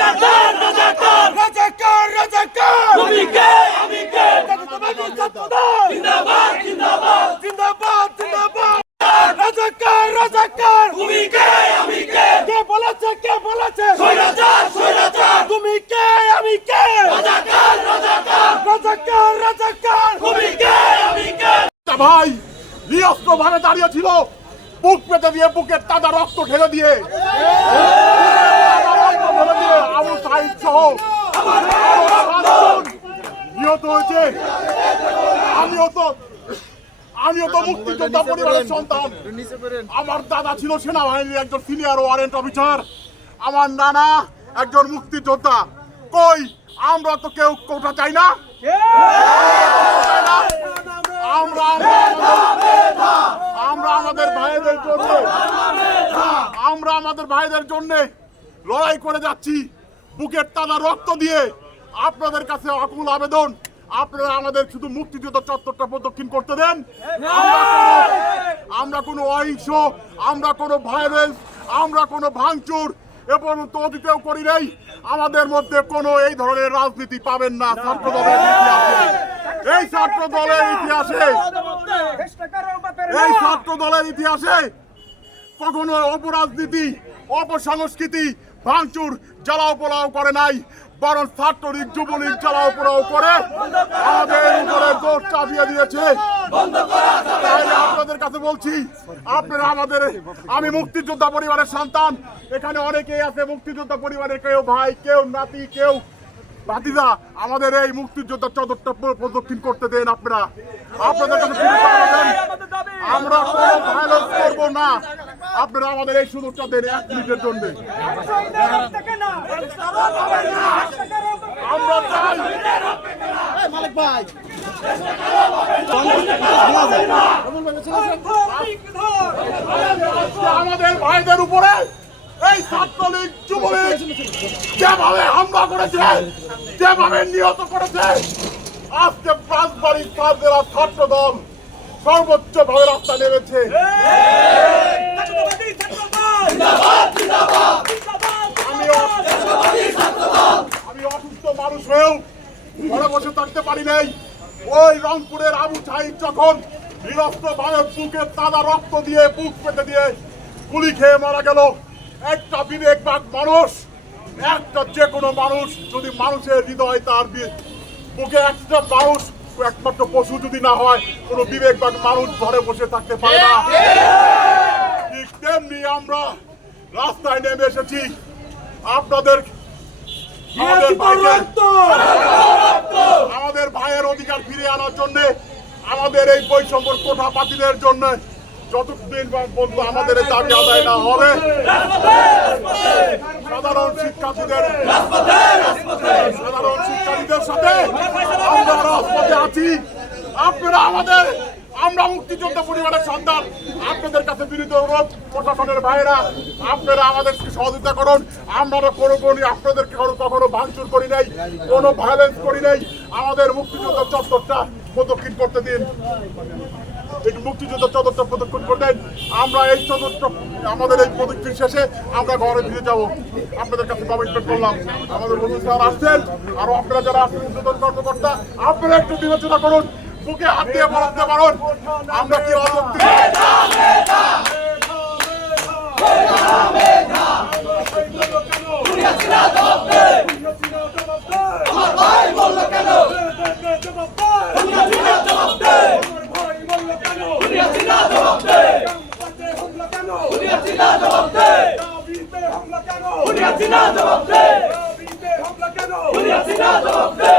রাজাকার রাজাকার রাজাকার রাজাকার তুমি কে আমি কে জাতীয়তাবাদী ছাত্রদল জিন্দাবাদ জিন্দাবাদ জিন্দাবাদ জিন্দাবাদ রাজাকার রাজাকার তুমি কে আমি কে কে বলেছে স্বৈরাচার স্বৈরাচার তুমি কে আমি কে রাজাকার রাজাকার রাজাকার রাজাকার তুমি কে আমি কে ভাই নিরস্ত্র ভাবে দাঁড়িয়ে ছিল বুক পেতে দিয়ে বুকের তাজা রক্ত ঢেলে দিয়ে আবু সাইদ সহ নিহত হয়েছে। আমিও তো মুক্তিযোদ্ধা পরিবারের সন্তান। আমার দাদা ছিল সেনাবাহিনীর একজন সিনিয়র ওয়ারেন্ট অফিসার, আমার নানা একজন মুক্তিযোদ্ধা। কই আমরা তো কেউ কোটা চাই না। আমরা আমাদের ভাইদের জন্য লড়াই করে যাচ্ছি বুকের তাজা রক্ত দিয়ে। আপনাদের কাছে আকুল আবেদন, আপনারা আমাদের শুধু মুক্তিযুদ্ধ চত্বরটা প্রদক্ষিণ করতে দেন। আমরা কোনো অহিংস, আমরা কোনো ভায়োলেন্স, আমরা কোনো ভাঙচুর এ পর্যন্ত অতীতেও করি নাই। আমাদের মধ্যে কোনো এই ধরনের রাজনীতি পাবেন না। ছাত্র দলের ইতিহাসে কখনো অপরাজনীতি, অপসংস্কৃতি, ভাঙচুর, জ্বালাও পোড়াও করে নাই, বরং ছাত্রলীগ যুবলীগ জ্বালাও পোড়াও করে আমাদের উপরে জোর চাপিয়ে দিয়েছে। আপনাদের কাছে বলছি, আপনারা আমি মুক্তিযোদ্ধা পরিবারের সন্তান। এখানে অনেকেই আছে মুক্তিযোদ্ধা পরিবারের, কেউ ভাই, কেউ নাতি, কেউ ভাতিজা। আমাদের এই মুক্তিযোদ্ধা চত্বরটা প্রদক্ষিণ করতে দেন। আপনাদের কাছে আমরা কোনো ভায়োলেন্স করব না। আপনারা আমাদের এই সুযোগটা দেন 1 মিনিটের জন্য। আমরা চাই মালিক ভাই আমাদের ভাইদের উপরে এই ছাত্রলীগ যুবলীগ যেভাবে হামলা করেছে, যেভাবে নিহত করেছে, আজকে রাজবাড়ী জেলা ছাত্র দল সর্বোচ্চ ভাবে রাস্তা নেমেছে। আমি অসুস্থ মানুষ হয়েও ঘরে বসে থাকতে পারি নাই। ওই রংপুরের আবু সাইদ যখন নিরস্ত্র ভাবে বুকের তাজা রক্ত দিয়ে বুক পেতে দিয়ে গুলি খেয়ে মারা গেল, একটা বিবেকবান মানুষ, একটা যে কোনো মানুষ যদি মানুষের হৃদয় তার বুকে একটা মানুষ, একমাত্র পশু যদি না হয়, কোনো বিবেকবান মানুষ ঘরে বসে থাকতে পারে না। ঠিক তেমনি আমরা রাস্তায় নেমে এসেছি আমাদের ভাইয়ের অধিকার ফিরে আনার জন্য, আমাদের এই বৈষম্য কোঠা বাতিলের জন্য। যতদিন পর্যন্ত আমাদের এই দাবি আদায় না হবে, সাধারণ শিক্ষার্থীদের সাথে আমরা রাজপথে আছি। আমরা মুক্তিযোদ্ধা পরিবারের সন্তান। আপনাদের কাছে বিনীত অনুরোধ, প্রশাসনের ভাইয়েরা, আপনারা আমাদেরকে সহযোগিতা করুন। আমরা আপনাদেরকে কখনো ভাঙচুর করি নাই, কোনো ভায়োলেন্স করি নাই। আমাদের মুক্তিযোদ্ধা চত্বরটা প্রদক্ষিণ করতে দিন। মুক্তিযুদ্ধ চতুর্থ প্রদক্ষিণ করলেন। আমরা এই চতুর্থ আমাদের এই প্রদক্ষিণ শেষে আমরা ঘরে ফিরে যাব। আপনাদের কাছে কমিটমেন্ট করলাম। আমাদের বন্ধু স্যার আসছেন, আরো আপনারা যারা আসছেন উদ্বোধন কর্মকর্তা, আপনারা একটু বিবেচনা করুন, বুকে হাত দিয়ে বলতে পারুন আমরা কি অযৌক্তিক জবাব দে।